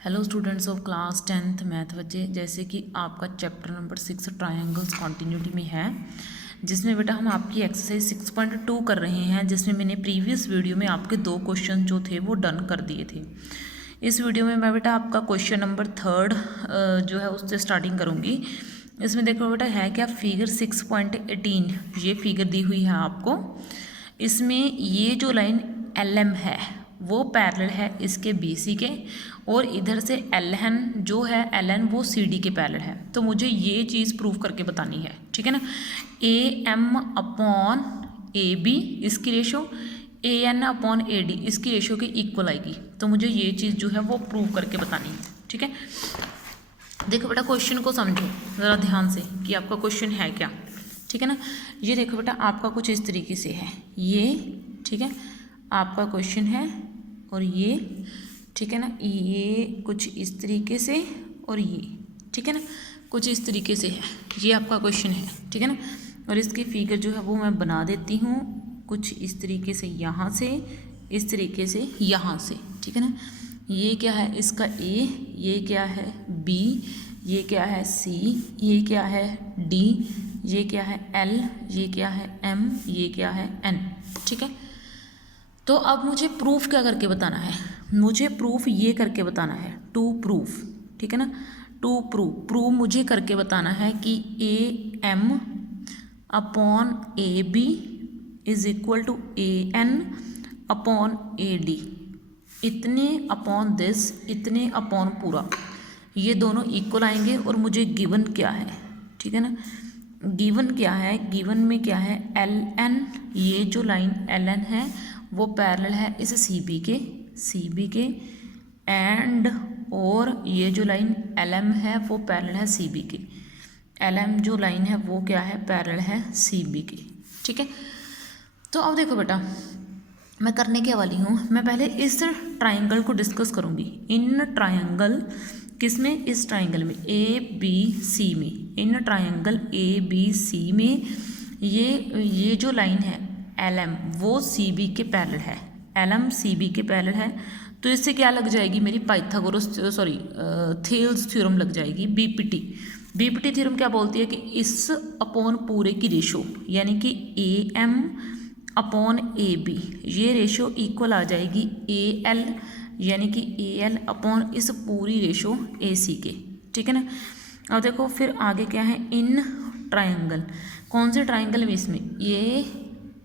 Hello students of class 10th math बच्चे, जैसे कि आपका चैप्टर नंबर 6 ट्रायंगल्स कॉन्टिन्यूटी में है, जिसमें बेटा हम आपकी एक्सरसाइज 6.2 कर रहे हैं, जिसमें मैंने प्रीवियस वीडियो में आपके 2 क्वेश्चन जो थे वो डन कर दिए थे। इस वीडियो में मैं बेटा आपका क्वेश्चन नंबर 3 जो है उससे स्टार्टिंग करूँगी। इसमें देखो बेटा है क्या, फिगर 6.18 ये फिगर दी हुई है आपको। इसमें ये जो लाइन LM है वो पैरेलल है इसके BC के, और इधर से LN जो है LN वो CD के पैरेलल है। तो मुझे ये चीज़ प्रूव करके बतानी है, ठीक है ना। AM अपॉन AB इसकी रेशो, AN अपॉन AD इसकी रेशो के इक्वल आएगी। तो मुझे ये चीज़ जो है वो प्रूव करके बतानी है, ठीक है। देखो बेटा क्वेश्चन को समझो ज़रा ध्यान से कि आपका क्वेश्चन है क्या, ठीक है ना। ये देखो बेटा आपका कुछ इस तरीके से है ये, ठीक है, आपका क्वेश्चन है, और ये, ठीक है ना, ये कुछ इस तरीके से, और ये, ठीक है ना, कुछ इस तरीके से है। ये आपका क्वेश्चन है, ठीक है ना। और इसकी फिगर जो है वो मैं बना देती हूँ कुछ इस तरीके से, यहाँ से इस तरीके से, यहाँ से, ठीक है ना। ये क्या है इसका A, ये क्या है B, ये क्या है C, ये क्या है D, ये क्या है L, ये क्या है M, ये क्या है N, ठीक है। तो अब मुझे प्रूफ क्या करके बताना है, मुझे प्रूफ ये करके बताना है, टू प्रूफ, ठीक है ना। टू प्रूफ मुझे करके बताना है कि AM upon AB is equal to AN upon AD, इतने अपॉन दिस, इतने अपॉन पूरा, ये दोनों इक्वल आएंगे। और मुझे गिवन क्या है, ठीक है ना, गिवन क्या है, गिवन में क्या है LN, ये जो लाइन LN है वो पैरेलल है इस CB के एंड, और ये जो लाइन LM है वो पैरेलल है CB के, LM जो लाइन है वो क्या है, पैरेलल है CB के, ठीक है। तो अब देखो बेटा मैं करने क्या वाली हूँ, मैं पहले इस ट्राइंगल को डिस्कस करूँगी। इन ट्राइंगल किसमें, इस ट्राइंगल में ABC में, इन ट्राइंगल ABC में ये जो लाइन है LM वो CB के पैरेलल है, LM CB के पैरेलल है। तो इससे क्या लग जाएगी, मेरी पाइथागोरस थेल्स थ्योरम लग जाएगी, BPT थ्योरम क्या बोलती है कि इस अपॉन पूरे की रेशो, यानी कि AM अपॉन AB ये रेशो इक्वल आ जाएगी AL, यानी कि AL अपॉन इस पूरी रेशो AC के, ठीक है ना। अब देखो फिर आगे क्या है, इन ट्राइंगल, कौन से ट्राइंगल में, इसमें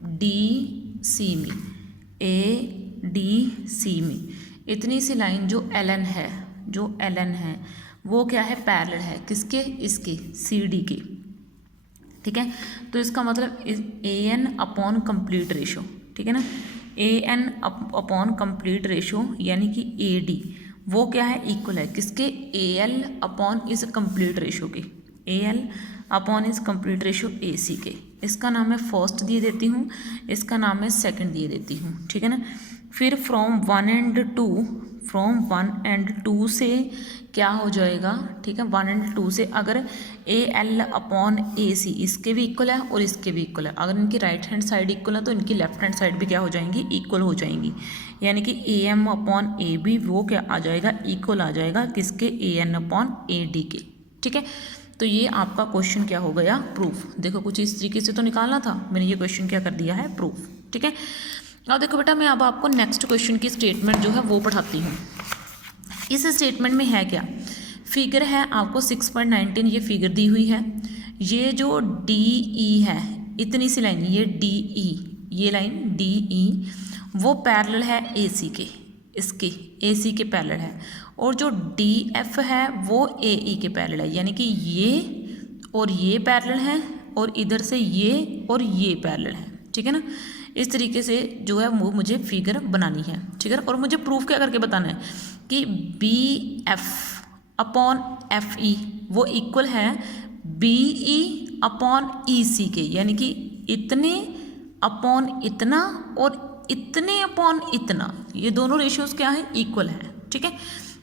ADC में, ADC में इतनी सी लाइन जो LN है, जो LN है वो क्या है, पैरेलल है किसके, इसके CD के, ठीक है। तो इसका मतलब AN अपॉन कंप्लीट रेशो, ठीक है ना, AN अपॉन कंप्लीट रेशो यानी कि AD वो क्या है, इक्वल है किसके, AL अपॉन इस कंप्लीट रेशो के, AL अपॉन इस कंप्लीट रेशो AC के। इसका नाम मैं फर्स्ट दिए देती हूँ, इसका नाम मैं सेकंड दिए देती हूँ, ठीक है ना। फिर फ्रॉम 1 एंड 2 से क्या हो जाएगा, ठीक है, 1 एंड 2 से अगर AL अपॉन AC इसके भी इक्वल है और इसके भी इक्वल है, अगर इनकी राइट हैंड साइड इक्वल है तो इनकी लेफ्ट हैंड साइड भी क्या हो जाएंगी, इक्वल हो जाएंगी, यानी कि AM अपॉन AB वो क्या आ जाएगा, इक्वल आ जाएगा किसके, AN अपॉन AD के, ठीक है। तो ये आपका क्वेश्चन क्या हो गया, प्रूफ। देखो कुछ इस तरीके से तो निकालना था, मैंने ये क्वेश्चन क्या कर दिया है, प्रूफ, ठीक है। अब देखो बेटा मैं अब आपको नेक्स्ट क्वेश्चन की स्टेटमेंट जो है वो पढ़ाती हूँ। इस स्टेटमेंट में है क्या, फिगर है आपको 6.19 ये फिगर दी हुई है, ये जो DE है इतनी सी लाइन, ये DE, ये लाइन DE वो पैरेलल है AC के, इसके AC के पैरेलल है, और जो DF है वो AE के पैरेलल है, यानी कि ये और ये पैरेलल है, और इधर से ये और ये पैरेलल है, ठीक है ना। इस तरीके से जो है वो मुझे फिगर बनानी है, ठीक है। और मुझे प्रूफ क्या करके बताना है कि BF अपॉन FE वो इक्वल है BE अपॉन EC के, यानी कि इतने अपॉन इतना और इतने अपॉन इतना, ये दोनों रेशियोज क्या है, इक्वल है, ठीक है।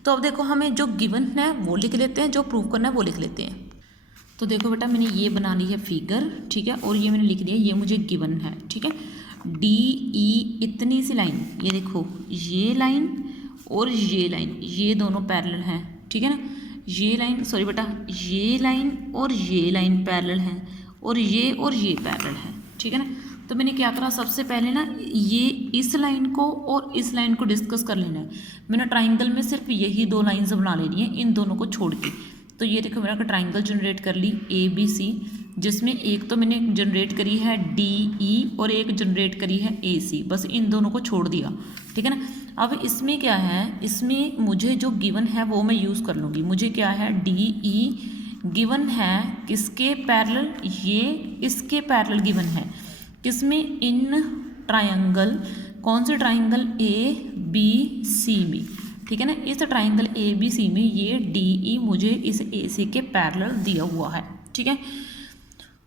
तो अब देखो हमें जो गिवन है वो लिख लेते हैं, जो प्रूव करना है वो लिख लेते हैं। तो देखो बेटा मैंने ये बना ली है फिगर, ठीक है, और ये मैंने लिख दिया, ये मुझे गिवन है, ठीक है। DE इतनी सी लाइन, ये देखो ये लाइन और ये लाइन, ये दोनों पैरेलल हैं, ठीक है ना। ये लाइन, सॉरी बेटा, ये लाइन और ये लाइन पैरेलल हैं, और ये पैरेलल हैं, ठीक है ना। तो मैंने क्या करा, सबसे पहले ना ये इस लाइन को और इस लाइन को डिस्कस कर लेना है। मैंने ट्राइंगल में सिर्फ यही दो लाइंस बना लेनी है, इन दोनों को छोड़ के। तो ये देखो मेरा ट्राइंगल जनरेट कर ली ABC, जिसमें एक तो मैंने जनरेट करी है DE और एक जनरेट करी है AC, बस इन दोनों को छोड़ दिया, ठीक है ना। अब इसमें क्या है, इसमें मुझे जो गिवन है वो मैं यूज़ कर लूँगी। मुझे क्या है, DE गिवन है किसके पैरेलल, ये इसके पैरेलल गिवन है, किसमें, इन ट्रायंगल, कौन से ट्रायंगल, ABC में, ठीक है ना। इस ट्रायंगल ABC में ये DE मुझे इस AC के पैरेलल दिया हुआ है, ठीक है।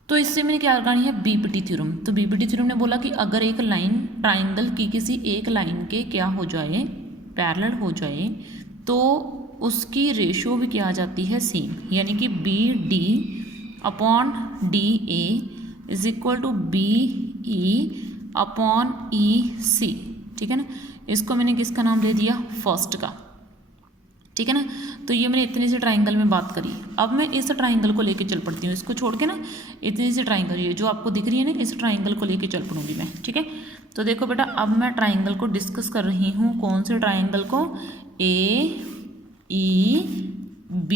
तो इससे मैंने क्या लगानी है, बीपीटी थ्योरम। तो बीपीटी थ्योरम ने बोला कि अगर एक लाइन ट्रायंगल की किसी एक लाइन के क्या हो जाए, पैरेलल हो जाए, तो उसकी रेशो भी क्या आ जाती है, सेम, यानी कि BD upon DA is equal to BE upon EC, ठीक है ना। इसको मैंने किसका नाम दे दिया, फर्स्ट का, ठीक है ना। तो ये मैंने इतनी सी ट्राइंगल में बात करी। अब मैं इस ट्राइंगल को लेके चल पड़ती हूँ, इसको छोड़ के ना, इतनी सी ट्राइंगल ये जो आपको दिख रही है ना, इस ट्राइंगल को लेके चल पड़ूंगी मैं, ठीक है। तो देखो बेटा, अब मैं ट्राइंगल को डिस्कस कर रही हूँ, कौन से ट्राइंगल को, AEB,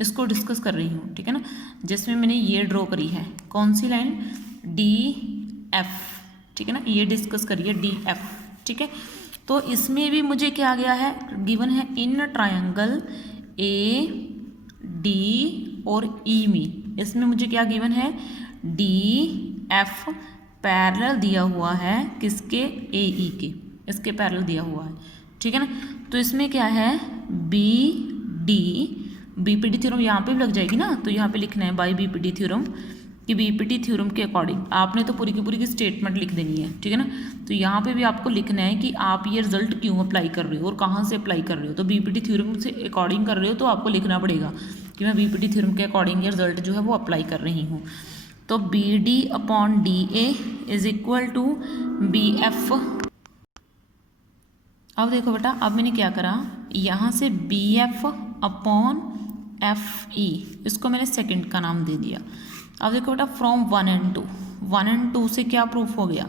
इसको डिस्कस कर रही हूँ, ठीक है ना। जिसमें मैंने ये ड्रॉ करी है, कौन सी लाइन, DF, ठीक है ना, ये डिस्कस करिए DF, ठीक है। तो इसमें भी मुझे क्या गया है, गिवन है इन ट्रायंगल AD और E में, इसमें मुझे क्या गिवन है, DF पैरेलल दिया हुआ है किसके, AE के, इसके पैरेलल दिया हुआ है, ठीक है ना। तो इसमें क्या है, BD, बीपीटी थ्योरम यहाँ पे भी लग जाएगी ना, तो यहाँ पे लिखना है बाय बीपीटी थ्योरम, कि बीपीटी थ्योरम के अकॉर्डिंग आपने तो पूरी की स्टेटमेंट लिख देनी है, ठीक है ना। तो यहाँ पे भी आपको लिखना है कि आप ये रिजल्ट क्यों अप्लाई कर रहे हो और कहाँ से अप्लाई कर रहे हो। तो बीपीटी थ्योरम से अकॉर्डिंग कर रहे हो तो आपको लिखना पड़ेगा कि मैं बीपीटी थ्योरम के अकॉर्डिंग ये रिजल्ट जो है वो अप्लाई कर रही हूँ। तो BD upon DA is equal to BF। अब देखो बेटा, अब मैंने क्या करा, यहाँ से BF अपॉन FE, इसको मैंने सेकंड का नाम दे दिया। अब देखो बेटा, फ्रॉम 1 and 2 से क्या प्रूफ हो गया,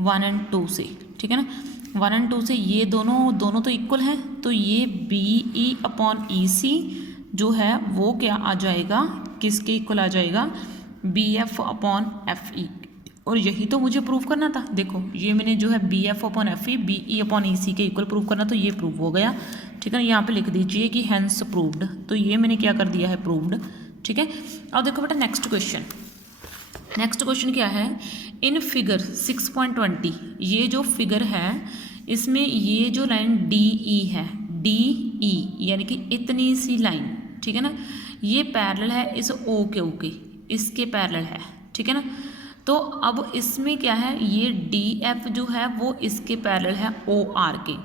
1 and 2 से, ठीक है ना। 1 and 2 से ये दोनों तो इक्वल हैं, तो ये BE अपॉन EC जो है वो क्या आ जाएगा, किसके इक्वल आ जाएगा, BF अपॉन FE। और यही तो मुझे प्रूव करना था। देखो ये मैंने जो है BF upon FE BE upon EC के इक्वल प्रूव करना, तो ये प्रूव हो गया, ठीक है ना। यहाँ पे लिख दीजिए कि हैंस प्रूव्ड, तो ये मैंने क्या कर दिया है, प्रूव्ड, ठीक है। अब देखो बेटा नेक्स्ट क्वेश्चन क्या है, इन फिगर 6.20, ये जो फिगर है इसमें ये जो लाइन DE है, DE यानी कि इतनी सी लाइन, ठीक है ना, ये पैरेलल है इस OQ के, इसके पैरेलल है, ठीक है ना। तो अब इसमें क्या है, ये DF जो है वो इसके पैरेलल है OR के।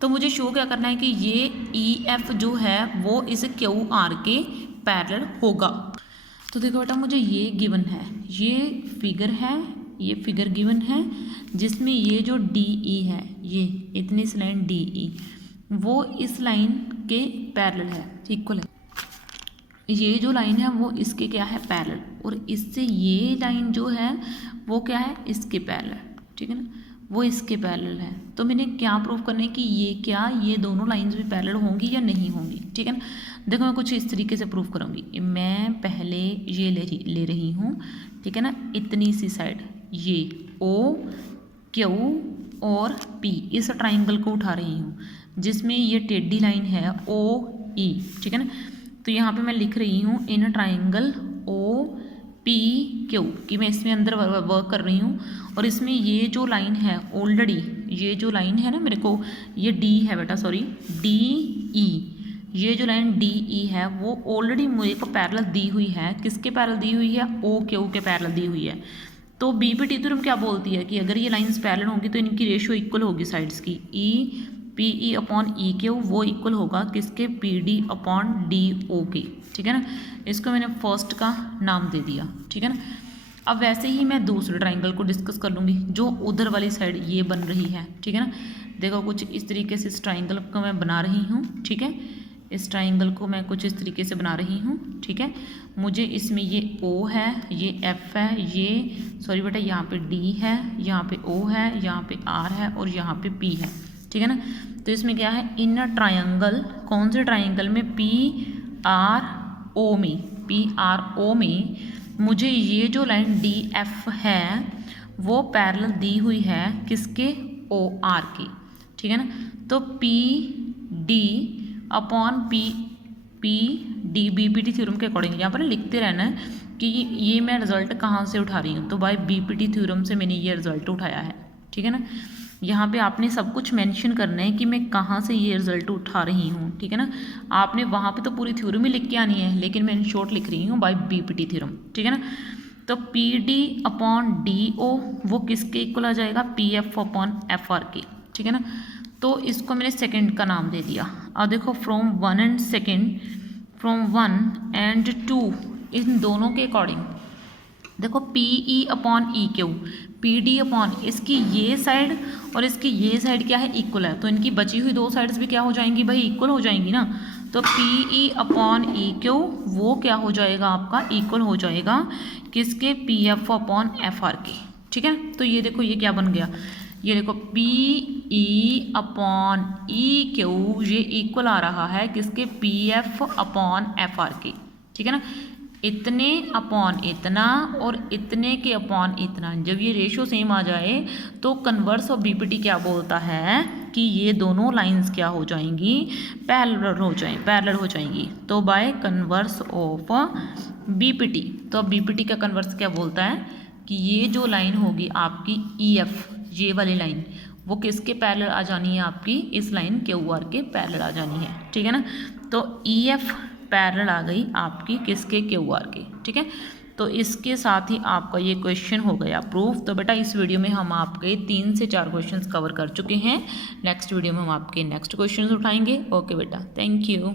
तो मुझे शो क्या करना है कि ये EF जो है वो इस QR के पैरेलल होगा। तो देखो बेटा, मुझे ये गिवन है, ये फिगर गिवन है जिसमें ये जो DE है, ये इतनी सी लाइन DE वो इस लाइन के पैरेलल है, इक्वल है। ये जो लाइन है वो इसके क्या है, पैरेलल, और इससे ये लाइन जो है वो क्या है, इसके पैरेलल, ठीक है ना, वो इसके पैरेलल है। तो मैंने क्या प्रूव करना है कि ये दोनों लाइंस भी पैरेलल होंगी या नहीं होंगी, ठीक है ना। देखो मैं कुछ इस तरीके से प्रूव करूँगी। मैं पहले ये ले रही हूँ, ठीक है ना, इतनी सी साइड, ये OQ और P, इस ट्राइंगल को उठा रही हूँ जिसमें ये टेढ़ी लाइन है OE, ठीक है ना। तो यहाँ पे मैं लिख रही हूँ इन ट्राइंगल OPQ कि मैं इसमें अंदर वर्क कर रही हूँ, और इसमें ये जो लाइन है ऑलरेडी, ये जो लाइन है ना, मेरे को ये D है बेटा, सॉरी DE, ये जो लाइन DE है वो ऑलरेडी मुझे को पैरेलल दी हुई है, किसके पैरेलल दी हुई है, OQ के पैरेलल दी हुई है। तो बीपीटी थ्योरम क्या बोलती है कि अगर ये लाइंस पैरेलल होंगी तो इनकी रेशियो इक्वल होगी साइड्स की, PE अपॉन EQ वो इक्वल होगा किसके, PD अपॉन DO के, ठीक है ना। इसको मैंने फर्स्ट का नाम दे दिया, ठीक है ना। अब वैसे ही मैं दूसरे ट्राइंगल को डिस्कस कर लूँगी जो उधर वाली साइड ये बन रही है, ठीक है ना। देखो कुछ इस तरीके से इस ट्राइंगल को मैं बना रही हूँ, ठीक है। इस ट्राइंगल को मैं कुछ इस तरीके से बना रही हूँ, ठीक है। मुझे इसमें ये O है, ये F है, ये सॉरी बेटा यहाँ पे D है, यहाँ पे O है, यहाँ पे R है और यहाँ पे P है, ठीक है ना। तो इसमें क्या है, इन ट्रायंगल, कौन से ट्रायंगल में, PRO में, PRO में मुझे ये जो लाइन DF है वो पैरेलल दी हुई है किसके, OR की, ठीक है ना। तो PD upon PD BPT theorem के अकॉर्डिंग यहाँ पर लिखते रहना है कि ये मैं रिजल्ट कहाँ से उठा रही हूँ, तो बाय BPT थ्योरम से मैंने ये रिजल्ट उठाया है, ठीक है ना। यहाँ पे आपने सब कुछ मेंशन करना है कि मैं कहाँ से ये रिजल्ट उठा रही हूँ, ठीक है ना। आपने वहाँ पे तो पूरी थ्योरम ही लिख के आनी है, लेकिन मैं इन शॉर्ट लिख रही हूँ बाय BPT थ्योरम, ठीक है ना। तो PD अपॉन DO वो किसके इक्वल आ जाएगा, PF अपॉन FR के, ठीक है ना। तो इसको मैंने सेकंड का नाम दे दिया। अब देखो from 1 and second, from 1 and 2 इन दोनों के अकॉर्डिंग देखो PE upon EQ, PD upon इसकी ये साइड और इसकी ये साइड क्या है, इक्वल है। तो इनकी बची हुई दो साइड्स भी क्या हो जाएंगी भाई, इक्वल हो जाएंगी ना। तो PE अपॉन EQ वो क्या हो जाएगा आपका, इक्वल हो जाएगा किसके, PF अपॉन FR के, ठीक है। तो ये देखो ये क्या बन गया, ये देखो PE अपॉन EQ ये इक्वल आ रहा है किसके, PF अपॉन FR के, ठीक है ना। इतने अपॉन इतना और इतने के अपॉन इतना, जब ये रेशो सेम आ जाए तो कन्वर्स ऑफ BPT क्या बोलता है कि ये दोनों लाइंस क्या हो जाएंगी, पैरेलल हो जाएंगी। तो बाय कन्वर्स ऑफ BPT, तो अब BPT का कन्वर्स क्या बोलता है कि ये जो लाइन होगी आपकी EF, ये वाली लाइन वो किसके पैरेलल आ जानी है, आपकी इस लाइन QR के पैरेलल आ जानी है, ठीक है ना। तो EF पैरेलल आ गई आपकी किसके, QR के, ठीक है। तो इसके साथ ही आपका ये क्वेश्चन हो गया प्रूफ। तो बेटा इस वीडियो में हम आपके 3 से 4 क्वेश्चंस कवर कर चुके हैं। नेक्स्ट वीडियो में हम आपके नेक्स्ट क्वेश्चंस उठाएंगे। ओके बेटा, थैंक यू।